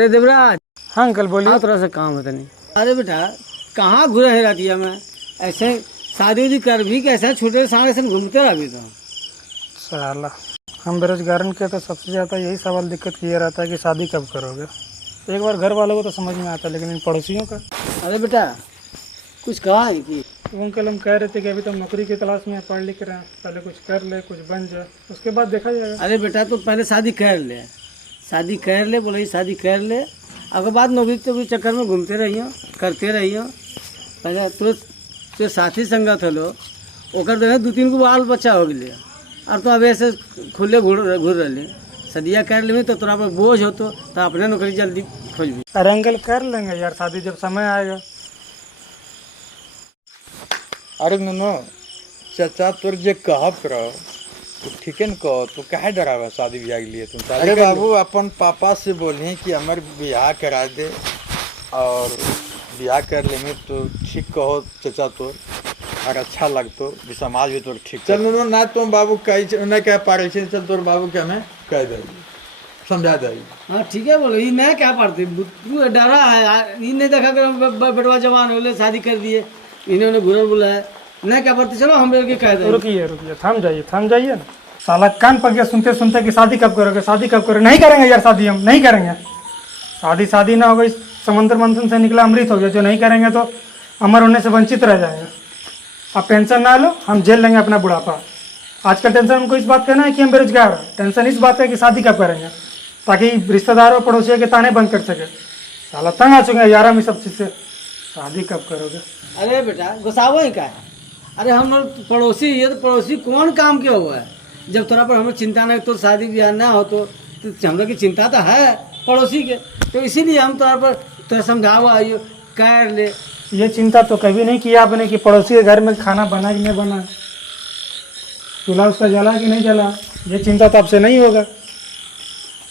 अरे देवराज। हाँ अंकल बोलिए। थोड़ा सा काम है तनी। अरे बेटा कहाँ घुरे है रातिया में, ऐसे शादी उदी कर भी कैसे छोटे साढ़े से घूमते रह भी तो। साला हम बेरोजगारन के तो सबसे ज़्यादा यही सवाल दिक्कत किया रहता है कि शादी कब करोगे। एक बार घर वालों को तो समझ में आता है, लेकिन इन पड़ोसियों का। अरे बेटा कुछ कहा है कि वो अंकल हम कह रहे थे कि अभी तो नौकरी की तलाश में पढ़ लिख रहे हैं, पहले कुछ कर ले, कुछ बन जाए, उसके बाद देखा जाएगा। अरे बेटा तो पहले शादी कर ले, शादी कर ले, बोले शादी कर ले, अगर बाद नौकरी तो चक्कर में घूमते रहियो, करते रहियो। पहले तो साथी संगत हलो ओकर दे 2-3 गो बाल बच्चा हो गए, और तो अब ऐसे खुले घूर रहे सदिया कर ले तो तोरा पर बोझ हो तो अपने नौकरी जल्दी खोजबी। अरे अंकल कर लेंगे यार शादी जब समय आएगा। अरे नो चाचा तोर जे कहत रहो तो ठीक है न कहो, तो काहे डरावा शादी ब्याह के लिए तुम? अरे बाबू अपन पापा से बोले कि हमारे ब्याह करा दे और ब्याह कर लेंगे तो ठीक कहो चाचा तोर, और अच्छा लगतो भी समाज भी तोर ठीक। चल नो ना तुम बाबू कही नहीं कह पा रहे, चल तोर बाबू के हमें कह दे समझा दे। हाँ ठीक है बोलो, ये मैं क्या पढ़ती, तू डरा है, ये नहीं देखा कर बेटवा जवान हो शादी कर दिए, इन्होंने घुरल बुलाया नहीं क्या पढ़ती। चलो हम लोग कह दे। रुकिए थम जाइए ना। साला कान पक गया सुनते सुनते कि शादी कब करोगे, शादी कब करोगे। नहीं करेंगे यार शादी, हम नहीं करेंगे शादी ना होगा। समंदर मंथन से निकला अमृत हो गया, जो नहीं करेंगे तो अमर होने से वंचित रह जाएंगे। आप टेंशन ना लो, हम झेल लेंगे अपना बुढ़ापा। आजकल टेंशन हमको इस बात का ना है कि हम बेरोजगार हैं, टेंशन इस बात है कि शादी कब करेंगे, ताकि रिश्तेदारों पड़ोसियों के ताने बंद कर सके। साला तंग आ चुके हैं यार हम इस सब चीज़ से। शादी कब करोगे? अरे बेटा गुस्सावो ही का है। अरे हम लोग पड़ोसी, ये तो पड़ोसी कौन काम के हुआ है, जब तोरा पर हमें चिंता नहीं तो शादी ब्याह ना हो तो हम लोग की चिंता तो है पड़ोसी के, तो इसीलिए हम तोरा पर तो समझावा आइयो कर ले। ये चिंता तो कभी नहीं किया आपने कि पड़ोसी के घर में खाना बना कि नहीं बना, चूल्हा उसका जला कि नहीं जला। ये चिंता तो आपसे नहीं होगा।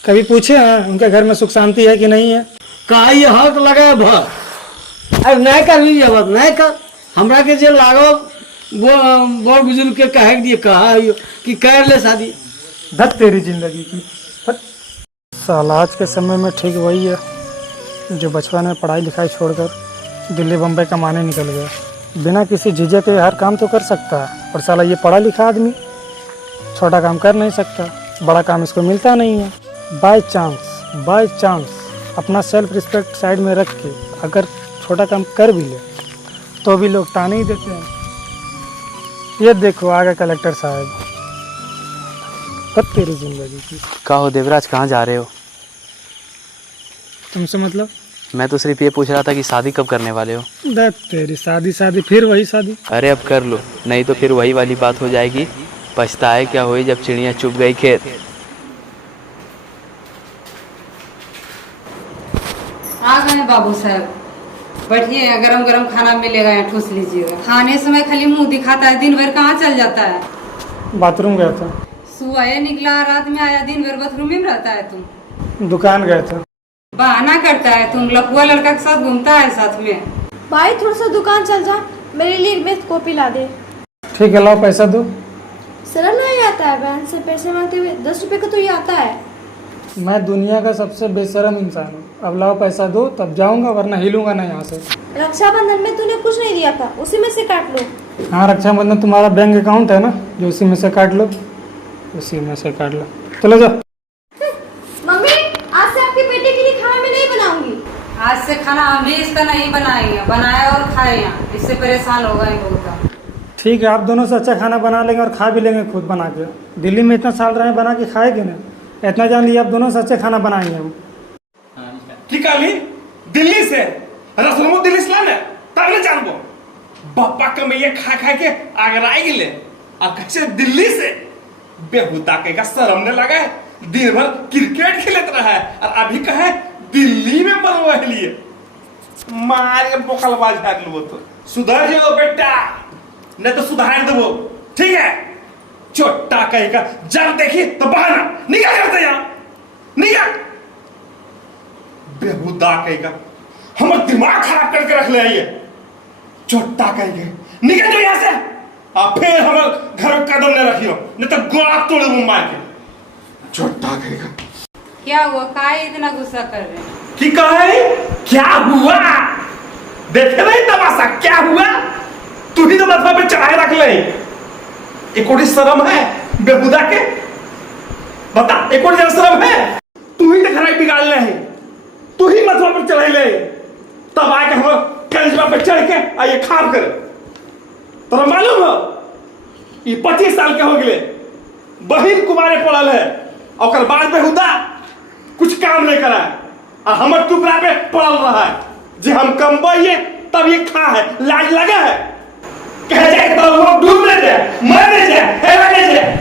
कभी पूछे हैं उनके घर में सुख शांति है कि नहीं है? का ये हक लगे भर, अरे नहीं कर लीजिए बात नहीं कर, हमरा के जे लागो वो बड़ बुजुर्ग के कहे दिए कहा कि कर ले शादी। धत तेरी जिंदगी की। साला आज के समय में ठीक वही है जो बचपन में पढ़ाई लिखाई छोड़कर दिल्ली बम्बई कमाने निकल गया। बिना किसी झिझक के हर काम तो कर सकता है, और साला ये पढ़ा लिखा आदमी छोटा काम कर नहीं सकता, बड़ा काम इसको मिलता नहीं है। बाय चांस अपना सेल्फ रिस्पेक्ट साइड में रख के अगर छोटा काम कर भी ले तो भी लोग ताने ही देते हैं। ये देखो आगे कलेक्टर साहब। कब तेरी जिंदगी की। का हो देवराज, कहाँ जा रहे हो? तुमसे मतलब? मैं तो सिर्फ ये पूछ रहा था कि शादी कब करने वाले हो? तेरी शादी फिर वही शादी। अरे अब कर लो, नहीं तो फिर वही वाली बात हो जाएगी, पछताए क्या हुई जब चिड़िया चुप गई खेत। आ गए बाबू साहब, बैठिए, गरम गरम खाना मिलेगा, यहाँ ठूस लीजिएगा। खाने समय खाली मुंह दिखाता है, दिन भर कहाँ चल जाता है? बाथरूम गया था। सुबह निकला रात में आया, दिन भर बाथरूम में रहता है। तुम दुकान गया था। बहाना करता है, तुम लफुआ लड़का के साथ घूमता है साथ में। भाई थोड़ा सा दुकान चल जा, मेरे लिए एक कॉपी ला दे। ठीक है लाओ पैसा दो। शर्म नहीं आता है बहन से पैसे मांगते हुए? 10 रुपए का तो ये आता है। मैं दुनिया का सबसे बेशरम इंसान हूँ। अब लाओ पैसा दो तब जाऊंगा, वरना हिलूंगा ना यहाँ से। रक्षाबंधन में तूने कुछ नहीं दिया था, उसी में से काट लो। हाँ रक्षाबंधन तुम्हारा बैंक अकाउंट है ना, जो उसी में से काट लो, उसी में से काट लो। चलो जाओ। मम्मी आज से आपके बेटे के लिए खाना मैं नहीं बनाऊंगी। आज से खाना हम भी इसका नहीं बनाएंगे, बनाए और खाए यहाँ, इससे परेशान हो गए बहुत। ठीक है आप दोनों से अच्छा खाना बना लेंगे और खा भी लेंगे खुद बना के। दिल्ली में इतना साल रहे बना के खाएंगे ना, इतना जान लिया आप दोनों से अच्छे खाना बनाएंगे हम। दिल्ली से रसलमो दिल्ली से लाने तब न जानबो बापा के मैं ये खा खा के आगरा आई गेले, अब कैसे दिल्ली से बेहुदा के शर्म ने लगा है, दिन भर क्रिकेट खेलत रहा है और अभी कहे दिल्ली में बनवा लिए। मार के बोकलबाज हाथ लो तो सुधर जाओ बेटा, नहीं तो सुधार देबो, ठीक है? छोटा कहेगा जब देखी तो बहाना निकल करते यहाँ, निकल। बेहुदा कहेगा हमारा दिमाग खराब करके रख ले, ये छोटा कहेगा निकल जाओ यहाँ से, आप फिर हमारे घर कदम न रखियो, नहीं तो गोला तोड़ दूं मार के। छोटा कहेगा। क्या हुआ, काहे इतना गुस्सा कर रहे हैं? कि कहे क्या हुआ, देखे नहीं तमाशा क्या हुआ, तू ही तो माथा पे चढ़ाए रख ले। एक और शर्म है बेहुदा के, बता एक और शर्म है, तू ही तो खराई बिगाड़ ले, तू ही माथा पर चढ़ाई ले, तब आके हम कलिजवा पे चढ़ के आइए खाप कर। तोरा मालूम हो ये 25 साल के हो गए, बहिन कुमारे पड़ल है, और बाद में हुदा कुछ काम नहीं करा है, और हमर टुकड़ा पे पड़ल रहा है जे हम कमबइए तब ये खा है, लाज लगा है, कह जाए तो लोग डूब ले जाए, मर ले जाए, हेरा ले जाए।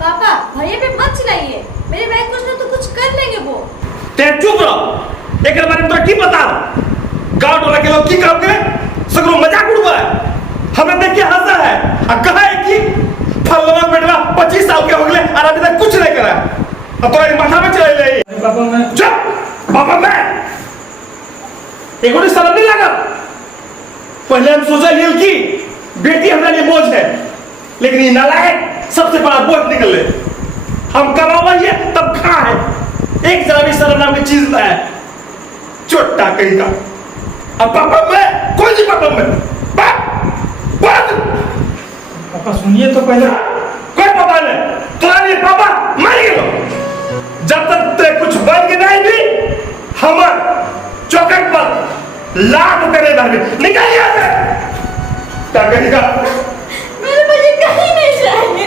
पापा भैया पे मत चिल्लाइए, मेरे भाई कुछ ना तो कुछ कर लेंगे वो। ते चुप रहो, एक बारे में तो की बता, गांव टोला के लोग की काम करे, सगरो मजाक उड़वा है, हमें देख के हंसा है, और कहा है कि फलवा बेटवा 25 साल के हो गए और अभी तक कुछ नहीं करा, अब तो माथा में चले ले। पापा मैं चुप बाबा, मैं एक और शर्म नहीं लगा। पहले हम सोचा ये कि बेटी हमारे लिए बोझ है, लेकिन ये नालायक सबसे बड़ा बोझ निकल ले। हम कमाइए तब खा है, एक जरा भी शर्म नाम की चीज ना है, चोटा कहीं का। अब पापा मैं कौन सी पापा मैं पापा सुनिए तो पहले। कोई पापा नहीं, तुम्हारे पापा मर गए। जब तक ते कुछ बन के नहीं भी हमर चौकट पर लाख करे दावे निकल गया है, क्या कहेगा? मेरे भैया कहीं नहीं जाएंगे,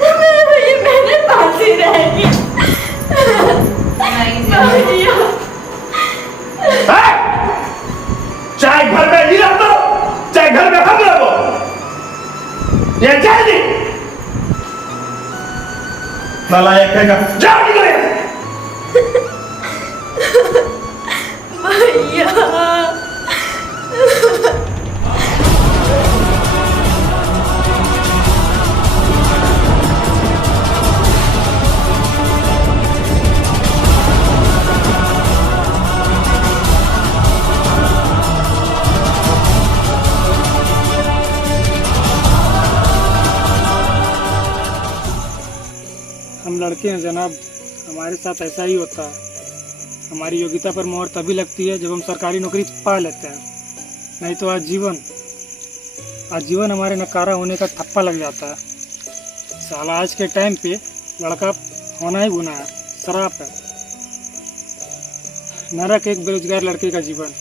मेरे भैया मेरे पास ही रहेंगे। भैया चाहे घर में ही रहो, चाहे घर में हम रहो, ये जाएगी नालायक कहेगा जाओ निकले। भैया हम लड़के हैं जनाब, हमारे साथ ऐसा ही होता है। हमारी योग्यता पर मोहर तभी लगती है जब हम सरकारी नौकरी पा लेते हैं, नहीं तो आजीवन हमारे नकारा होने का ठप्पा लग जाता है। साला आज के टाइम पे लड़का होना ही गुनाह है, शराब है। नरक एक बेरोजगार लड़के का जीवन।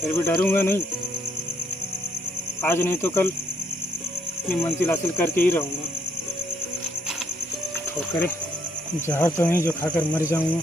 फिर भी डरूंगा नहीं, आज नहीं तो कल अपनी मंजिल हासिल करके ही रहूँगा। ठोकरे जहर तो नहीं जो खाकर मर जाऊंगा।